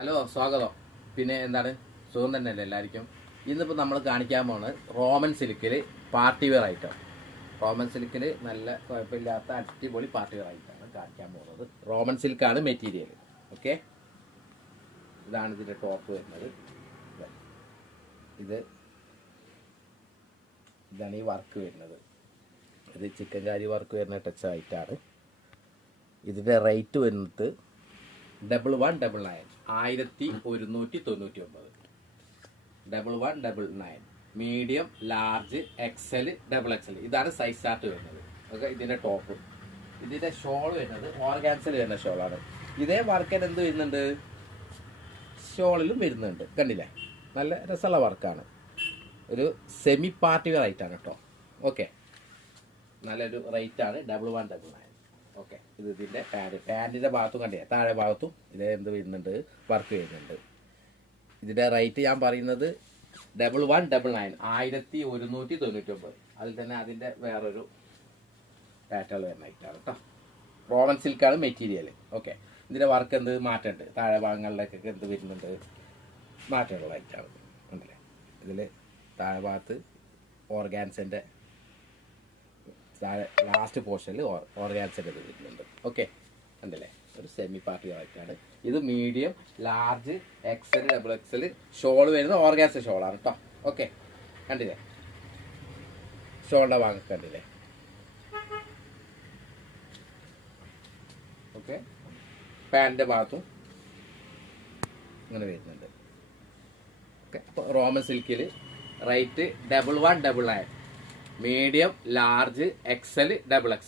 Hello, സ്വാഗതം. പിന്നെ എന്താണ്, സുഖം തന്നെയല്ലേ എല്ലാവർക്കും? ഇന്നിപ്പോൾ നമ്മൾ കാണിക്കാൻ പോകുന്നത് റോമൻ സിൽക്കിൽ പാർട്ടി വെയർ ഐറ്റം. റോമൻ സിൽക്കിൽ നല്ല കുഴപ്പമില്ലാത്ത അടിപൊളി പാർട്ടി വെയർ ഐറ്റമാണ് കാണിക്കാൻ പോകുന്നത്. റോമൻ സിൽക്കാണ് മെറ്റീരിയൽ. ഓക്കെ, ഇതാണ് ഇതിൻ്റെ ടോപ്പ് വരുന്നത്. ഇതാണ് ഈ വർക്ക് വരുന്നത്. ഇത് ചിക്കൻ കാരി വർക്ക് വരുന്ന ടച്ച് ആയിട്ടാണ്. ഇതിൻ്റെ റേറ്റ് വരുന്നത് 1199, 1199. 1199 medium, large, XL, double XL. ഇതാണ് സൈസ് ചാർട്ട് വരുന്നത്. ഓക്കെ, ഇതിൻ്റെ ടോപ്പ്. ഇതിൻ്റെ ഷോൾ വരുന്നത് ഓർഗാൻസിൽ വരുന്ന ഷോളാണ്. ഇതേ വർക്ക് എന്ത് വരുന്നുണ്ട്, ഷോളിലും വരുന്നുണ്ട്. കണ്ടില്ലേ, നല്ല രസമുള്ള വർക്കാണ്. ഒരു സെമി പാർട്ടി വെയർ ആയിട്ടാണ് കേട്ടോ. ഓക്കെ, നല്ലൊരു റേറ്റാണ് 1199. ഓക്കെ, ഇത് ഇതിൻ്റെ പാൻറ്റിൻ്റെ ഭാഗത്തും കണ്ടില്ലേ, താഴെ ഭാഗത്തും ഇതേ എന്ത് വരുന്നുണ്ട്, വർക്ക് വരുന്നുണ്ട്. ഇതിൻ്റെ റേറ്റ് ഞാൻ പറയുന്നത് 1199, 1199. അതിൽ തന്നെ അതിൻ്റെ വേറൊരു പാറ്റേൺ വരുന്ന ഐറ്റാണ് കേട്ടോ. റോമൻ സിൽക്കാണ് മെറ്റീരിയൽ. ഓക്കെ, ഇതിൻ്റെ വർക്ക് എന്ത് മാറ്റമുണ്ട്, താഴെ ഭാഗങ്ങളിലേക്കൊക്കെ എന്ത് വരുന്നുണ്ട്, മാറ്റമുള്ള ഐറ്റാണ്. കണ്ടില്ലേ, ഇതിൽ താഴെ ഭാഗത്ത് ഓർഗാൻസിൻ്റെ ലാസ്റ്റ് പോർഷനിൽ ഓർഗാൻസിൻ്റെ ഇത് വരുന്നുണ്ട്. ഓക്കെ, കണ്ടില്ലേ, ഒരു സെമി പാർട്ടി ആയിട്ടാണ് ഇത്. Medium, large, XL, double XL. Shawl വരുന്നത് ഓർഗാൻസ ഷോളാണ് കേട്ടോ. ഓക്കെ, കണ്ടില്ലേ, ഷോളിൻ്റെ ഭാഗം കണ്ടില്ലേ. ഓക്കെ, പാൻറ്റിൻ്റെ ഭാഗത്തും ഇങ്ങനെ വരുന്നുണ്ട്. ഓക്കെ, അപ്പോൾ റോമൻ സിൽക്കിൽ rate 1199, medium, large, XL, double Excel.